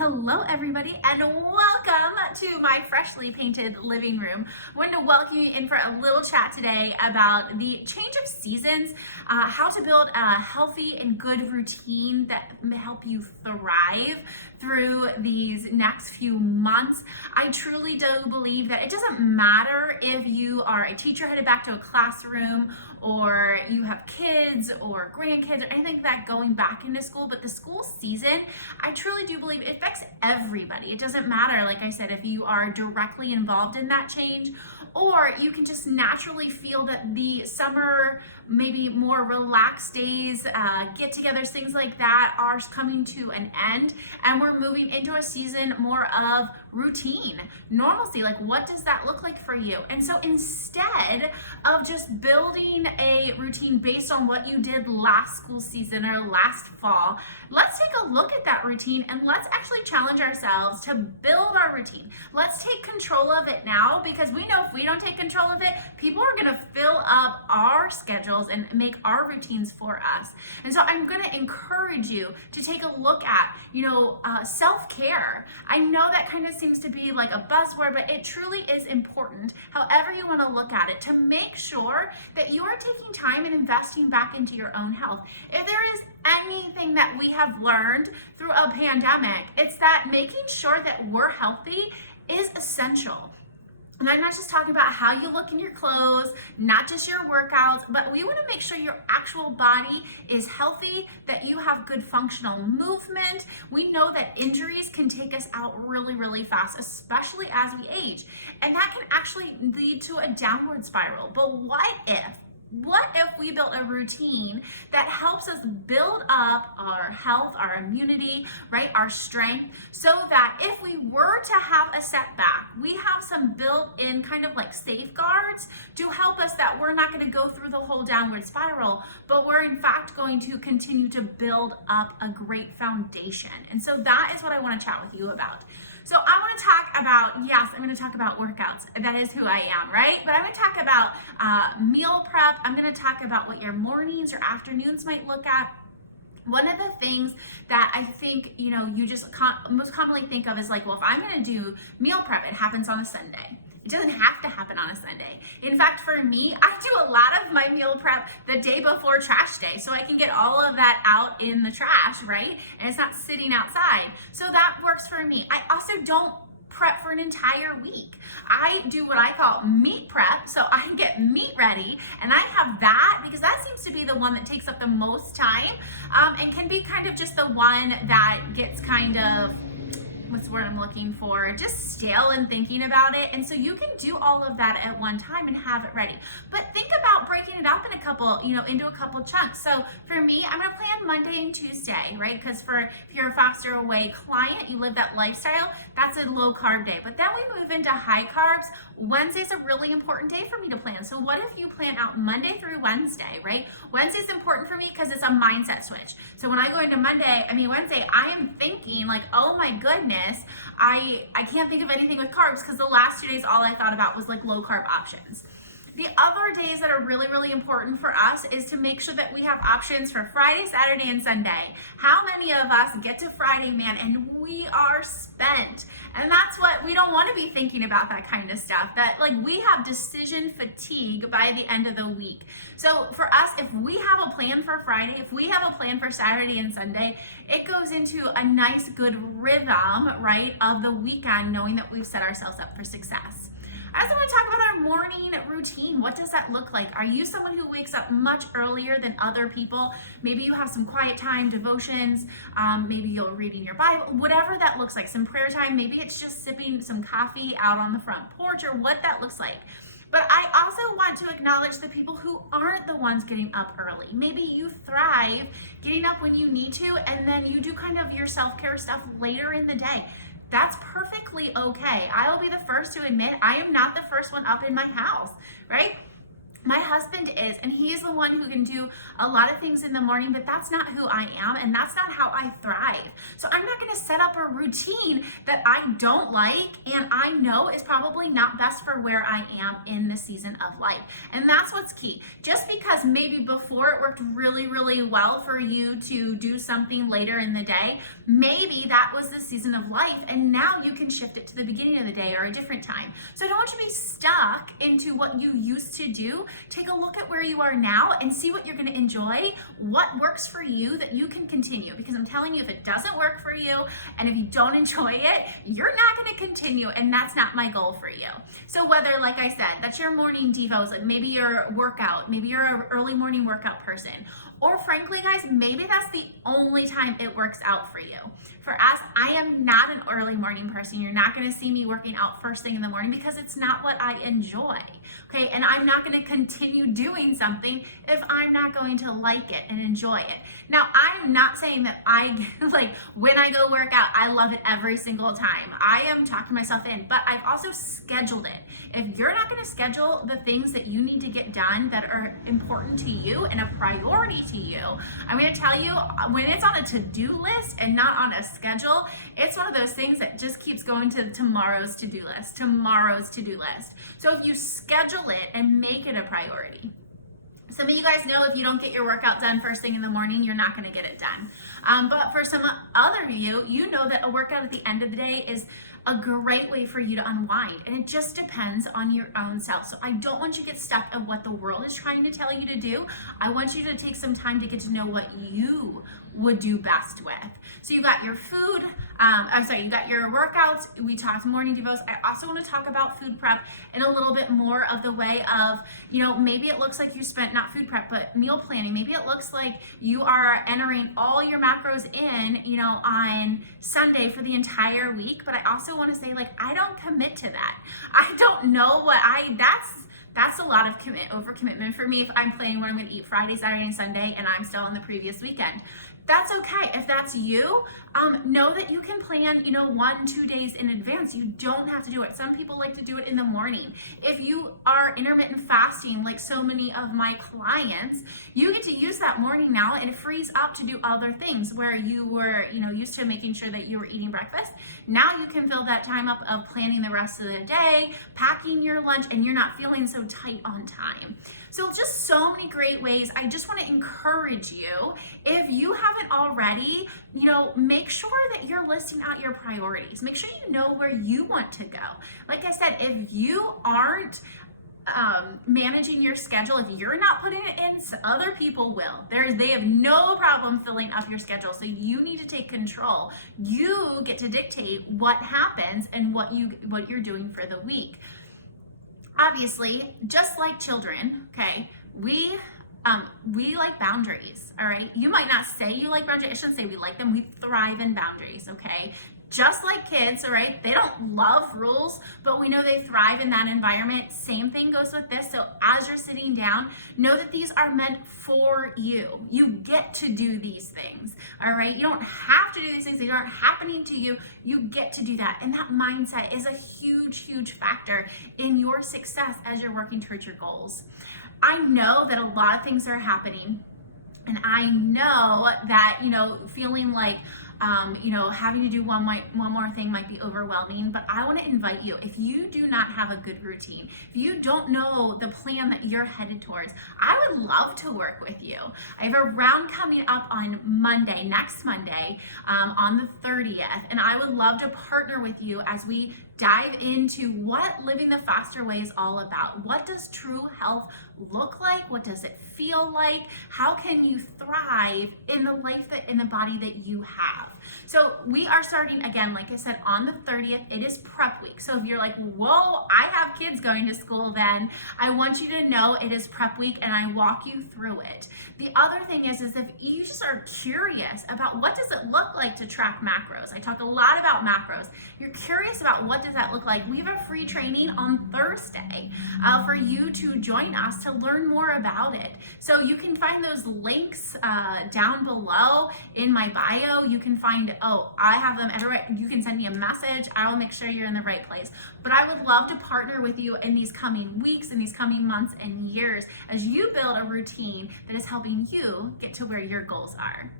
Hello everybody and welcome to my freshly painted living room. I wanted to welcome you in for a little chat today about the change of seasons, how to build a healthy and good routine that help you thrive through these next few months. I truly do believe that it doesn't matter if you are a teacher headed back to a classroom or you have kids or grandkids or anything like that going back into school, but the school season, I truly do believe it affects everybody. It doesn't matter, like I said, if you are directly involved in that change, or you can just naturally feel that the summer, maybe more relaxed days, get-togethers, things like that are coming to an end, and we're moving into a season more of routine, normalcy. Like, what does that look like for you? And so instead of just building a routine based on what you did last school season or last fall, let's take a look at that routine and let's actually challenge ourselves to build our routine. Let's take control of it now, because we know if we don't take control of it, people are going to fill up our schedules and make our routines for us. And so I'm going to encourage you to take a look at, self-care. I know that kind of seems to be like a buzzword, but it truly is important, however you want to look at it, to make sure that you are taking time and investing back into your own health. If there is anything that we have learned through a pandemic, it's that making sure that we're healthy is essential. And I'm not just talking about how you look in your clothes, not just your workouts, but we want to make sure your actual body is healthy, that you have good functional movement. We know that injuries can take us out really, really fast, especially as we age. And that can actually lead to a downward spiral. But what if we built a routine that helps us build up our health, our immunity, right, our strength, so that if we were to have a setback, we have some built-in kind of like safeguards to help us, that we're not going to go through the whole downward spiral, but we're in fact going to continue to build up a great foundation. And so that is what I want to chat with you about. So I want to talk about, yes, I'm going to talk about workouts. That is who I am, right? But I'm going to talk about meal prep. I'm going to talk about what your mornings or afternoons might look at. One of the things that I think, you just most commonly think of is like, well, if I'm going to do meal prep, it happens on a Sunday. It doesn't have to happen on a Sunday. In fact, for me, I do a lot of my meal prep the day before trash day, so I can get all of that out in the trash, right? And it's not sitting outside. So that works for me. I also don't prep for an entire week. I do what I call meat prep, so I get meat ready, and I have that because that seems to be the one that takes up the most time, and can be kind of just the one that gets kind of, what's the word I'm looking for, just stale and thinking about it. And so you can do all of that at one time and have it ready. But think about breaking it up in into a couple chunks. So for me, I'm going to plan Monday and Tuesday, right? Because if you're a faster away client, you live that lifestyle, that's a low carb day. But then we move into high carbs. Wednesday's a really important day for me to plan. So what if you plan out Monday through Wednesday, right? Wednesday's important for me because it's a mindset switch. So when I go into Wednesday, I am thinking like, oh my goodness, I can't think of anything with carbs, because the last 2 days, all I thought about was like low carb options. The other days that are really, really important for us is to make sure that we have options for Friday, Saturday, and Sunday. How many of us get to Friday, man, and we are spent? And that's what we don't want to be thinking about, that kind of stuff. That like we have decision fatigue by the end of the week. So for us, if we have a plan for Friday, if we have a plan for Saturday and Sunday, it goes into a nice, good rhythm, right, of the weekend, knowing that we've set ourselves up for success. I also want to talk about our morning routine. What does that look like? Are you someone who wakes up much earlier than other people? Maybe you have some quiet time, devotions, maybe you're reading your Bible, whatever that looks like, some prayer time, maybe it's just sipping some coffee out on the front porch, or what that looks like. But I also want to acknowledge the people who aren't the ones getting up early. Maybe you thrive getting up when you need to, and then you do kind of your self-care stuff later in the day. That's perfectly okay. I will be the first to admit I am not the first one up in my house, right? My husband is, and he is the one who can do a lot of things in the morning, but that's not who I am, and that's not how I thrive. So I'm not going to set up a routine that I don't like and I know is probably not best for where I am in the season of life. And that's what's key. Just because maybe before it worked really, really well for you to do something later in the day, maybe that was the season of life, and now you can shift it to the beginning of the day or a different time. So I don't want you to be stuck into what you used to do. Take a look at where you are now and see what you're going to enjoy, what works for you that you can continue. Because I'm telling you, if it doesn't work for you and if you don't enjoy it, you're not going to continue, and that's not my goal for you. So whether, like I said, that's your morning devos, like maybe your workout, maybe you're an early morning workout person, or frankly, guys, maybe that's the only time it works out for you. For us, I am not an early morning person. You're not going to see me working out first thing in the morning because it's not what I enjoy. Okay, and I'm not going to continue doing something if I'm not going to like it and enjoy it. Now, I'm not saying that I, like, when I go work out, I love it every single time. I am talking myself in, but I've also scheduled it. If you're not going to schedule the things that you need to get done that are important to you and a priority to you, I'm going to tell you, when it's on a to-do list and not on a schedule, it's one of those things that just keeps going to tomorrow's to-do list, So if you schedule it and make it a priority. Some of you guys know if you don't get your workout done first thing in the morning, you're not going to get it done. But for some other of you, you know that a workout at the end of the day is a great way for you to unwind, and it just depends on your own self. So I don't want you to get stuck in what the world is trying to tell you to do. I want you to take some time to get to know what you would do best with. So you got your food, you got your workouts, we talked morning devos. I also want to talk about food prep in a little bit more of the way of, maybe it looks like you spent not food prep, but meal planning. Maybe it looks like you are entering all your macros in, on Sunday for the entire week. But I also want to say, I don't commit to that. I don't know that's a lot of overcommitment for me if I'm planning what I'm going to eat Friday, Saturday, and Sunday, and I'm still on the previous weekend. That's okay. If that's you, know that you can plan, 1-2 days in advance. You don't have to do it. Some people like to do it in the morning. If you are intermittent fasting, like so many of my clients, you get to use that morning now, and it frees up to do other things where you were, used to making sure that you were eating breakfast. Now you can fill that time up of planning the rest of the day, packing your lunch, and you're not feeling so tight on time. So just so many great ways. I just want to encourage you, if you haven't already, make sure that you're listing out your priorities. Make sure you know where you want to go. Like I said, if you aren't managing your schedule, if you're not putting it in, other people will. They have no problem filling up your schedule. So you need to take control. You get to dictate what happens and what you're doing for the week. Obviously, just like children, okay, we like boundaries, all right? You might not say you like boundaries. I shouldn't say we like them. We thrive in boundaries, okay? Just like kids, all right? They don't love rules, but we know they thrive in that environment. Same thing goes with this. So as you're sitting down, know that these are meant for you. You get to do these things, all right? You don't have to do these things. They aren't happening to you. You get to do that. And that mindset is a huge, huge factor in your success as you're working towards your goals. I know that a lot of things are happening, and I know that, feeling like, having to do one more thing might be overwhelming, but I want to invite you, if you do not have a good routine, if you don't know the plan that you're headed towards, I would love to work with you. I have a round coming up on Monday, next Monday, on the 30th, and I would love to partner with you as we dive into what living the faster way is all about. What does true health look like? What does it feel like? How can you thrive in the life in the body that you have? So we are starting again, like I said, on the 30th. It is prep week. So if you're like, whoa, I have kids going to school then, I want you to know it is prep week, and I walk you through it. The other thing is if you just are curious about what does it look like to track macros. I talk a lot about macros. You're curious about what does that look like. We have a free training on Thursday for you to join us to learn more about it. So you can find those links down below in my bio. You can find find, oh, I have them at a right, you can send me a message. I will make sure you're in the right place. But I would love to partner with you in these coming weeks, in these coming months and years, as you build a routine that is helping you get to where your goals are.